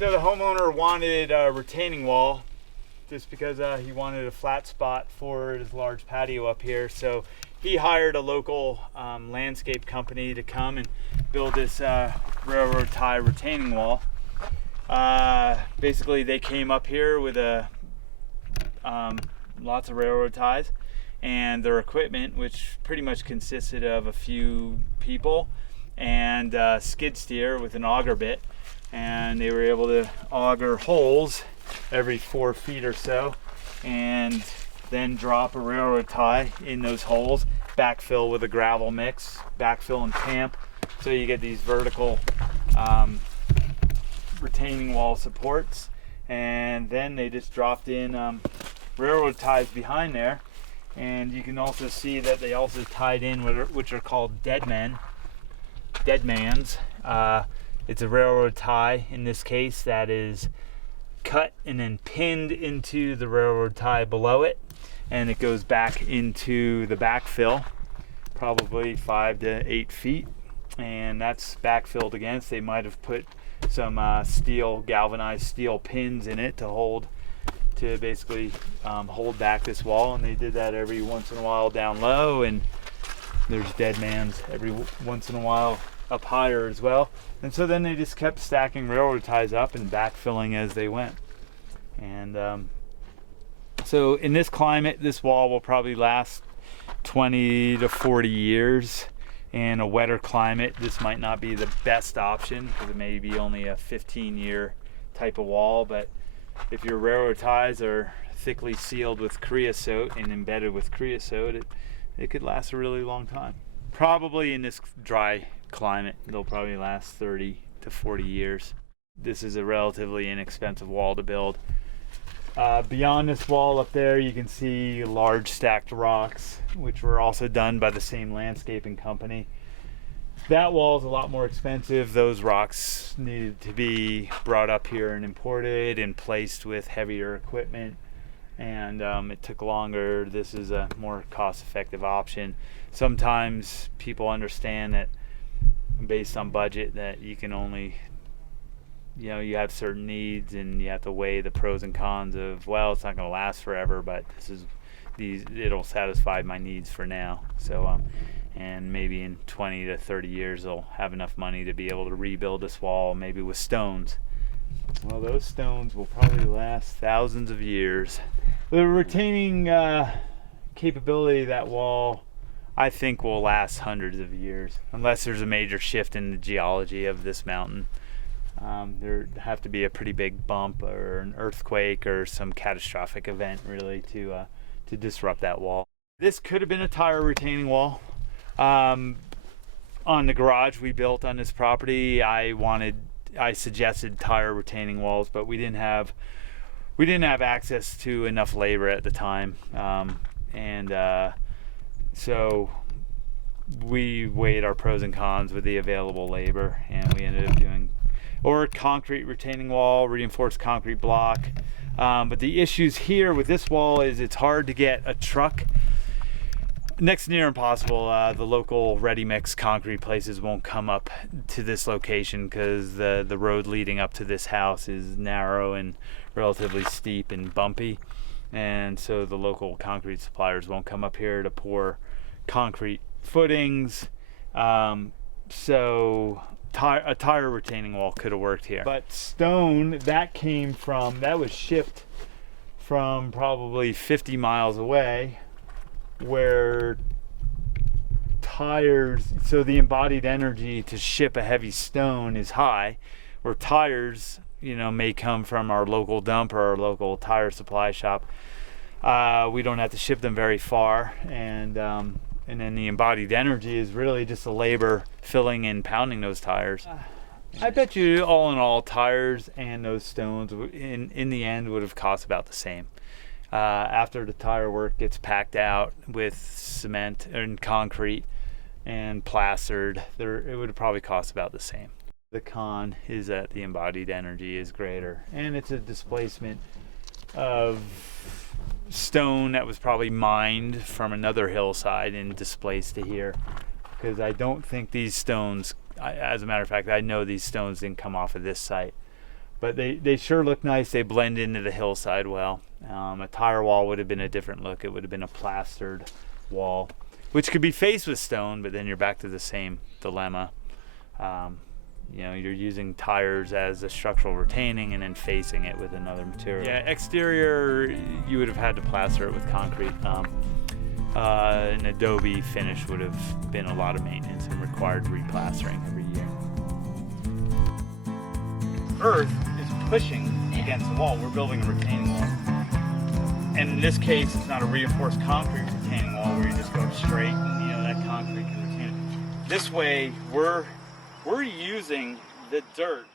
So the homeowner wanted a retaining wall just because he wanted a flat spot for his large patio up here. So he hired a local landscape company to come and build this railroad tie retaining wall. Basically, they came up here with lots of railroad ties and their equipment, which pretty much consisted of a few people and a skid steer with an auger bit. And they were able to auger holes every 4 feet or so and then drop a railroad tie in those holes, backfill with a gravel mix, backfill and tamp, so you get these vertical retaining wall supports. And then they just dropped in railroad ties behind there, and you can also see that they also tied in which are called dead mans. It's a railroad tie in this case that is cut and then pinned into the railroad tie below it, and it goes back into the backfill probably 5 to 8 feet, and that's backfilled against. They might have put some galvanized steel pins in it to basically hold back this wall, and they did that every once in a while down low, and there's dead mans every once in a while up higher as well. And so then they just kept stacking railroad ties up and backfilling as they went. And so in this climate, this wall will probably last 20 to 40 years. In a wetter climate, this might not be the best option because it may be only a 15-year type of wall. But if your railroad ties are thickly sealed with creosote and embedded with creosote, it could last a really long time. Probably in this dry climate, they'll probably last 30 to 40 years. This is a relatively inexpensive wall to build. Beyond this wall up there, you can see large stacked rocks, which were also done by the same landscaping company. That wall is a lot more expensive. Those rocks needed to be brought up here and imported and placed with heavier equipment, and it took longer. This is a more cost-effective option. Sometimes people understand that based on budget that you can only, you have certain needs and you have to weigh the pros and cons of, well, it's not going to last forever, but it'll satisfy my needs for now. So and maybe in 20 to 30 years they'll have enough money to be able to rebuild this wall, maybe with stones. Well, those stones will probably last thousands of years. The retaining capability of that wall, I think, will last hundreds of years, unless there's a major shift in the geology of this mountain. There'd have to be a pretty big bump or an earthquake or some catastrophic event really to disrupt that wall. This could have been a tire retaining wall. On the garage we built on this property, I suggested tire retaining walls, but we didn't have access to enough labor at the time, so we weighed our pros and cons with the available labor, and we ended up doing concrete retaining wall, reinforced concrete block. But the issues here with this wall is it's hard to get a truck. Next to near impossible. The local ready-mix concrete places won't come up to this location because the road leading up to this house is narrow and relatively steep and bumpy, and so the local concrete suppliers won't come up here to pour concrete footings. So a tire retaining wall could have worked here. But stone, that was shipped from probably 50 miles away, where tires, so the embodied energy to ship a heavy stone is high, where tires, may come from our local dump or our local tire supply shop. We don't have to ship them very far, and then the embodied energy is really just the labor filling and pounding those tires. I bet you all in all, tires and those stones in the end would have cost about the same. After the tire work gets packed out with cement and concrete and plastered, it would probably cost about the same. The con is that the embodied energy is greater, and it's a displacement of stone that was probably mined from another hillside and displaced to here, because I don't think these stones, as a matter of fact, I know these stones didn't come off of this site, But they sure look nice. They blend into the hillside well. A tire wall would have been a different look. It would have been a plastered wall, which could be faced with stone, but then you're back to the same dilemma. You know, you're using tires as a structural retaining and then facing it with another material. Yeah, exterior, you would have had to plaster it with concrete. An adobe finish would have been a lot of maintenance and required replastering every year. Earth is pushing against the wall. We're building a retaining wall. And in this case, it's not a reinforced concrete retaining wall where you just go straight and, you know, that concrete can retain it. This way, we're using the dirt